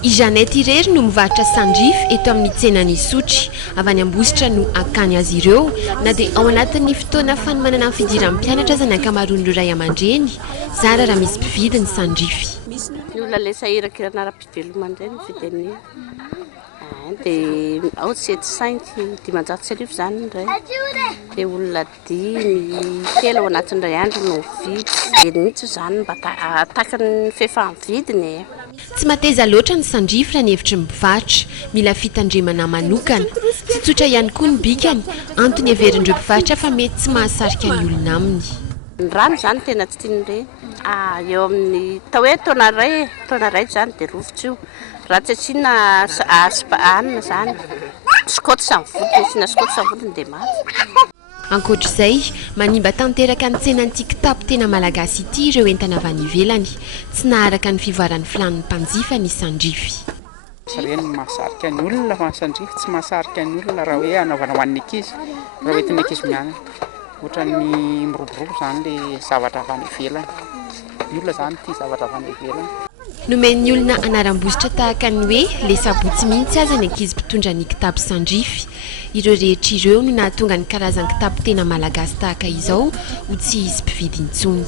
I Jeanette irery no mivarotra sandrify eto amin'ny tsenany Isotry. Avy any Ambositra no akany azy ireo. Na dia ao anatin'ny fotoana fanomanana ny fidiran'ny mpianatra aza ny ankamaroan'ireo ray aman-dreny. Zara raha misy mpividy ny sandrify. Ny olona ilay sahiran-kirana ara-pivelomana indray no vidy dia ao 7,5 zany indray. Dia olona 10 ao anatin'indray andro no vidy. Dia nitsy zany mba tahakany fefa vidiny. Tsy mateza loatra ny sandrify raha ny hevitry ny mpivarotra, mila fitandremana manokana. Tsy tsotra ihany koa ny bikany, antony heverin'ireo mpivarotra fa mety tsy mahasarika ny olona aminy. Ny rano zany tena tsy tian'ireny. Eo amin'ny tao hoe taona ray zany dia rovotra io. Raha tsy asiana anina zany, skoty amin'ny vodiny, asiana skoty amin'ny vodiny dia maty. Ankoatr'izay, manimba tanteraka ny tsenan'ity kitapo tena malagasy ity ireo entana avy any ivelany. Tsy naharaka ny fivoaran'ny filan'ny mpanjifa ny sandrify. Ireny mahasarika ny olona fa ny sandrify tsy mahasarika ny olona raha hoe anaovana ho an'ny ankizy, raha hoe tena ankizy mianana. Ohatra ny miroborobo zany ilay zavatra avy any ivelany. Ny olona zany tia zavatra avy any ivelany. Nomen'ny olona anaram-bositra tahaka ny hoe le sabotsy mihitsy aza ny ankizy mpitondra ny kitapo sandrify. Ireo rehetra ireo no nahatonga ny karazan kitapo tena malagasy tahaka izao ho tsy izy mpividy intsony.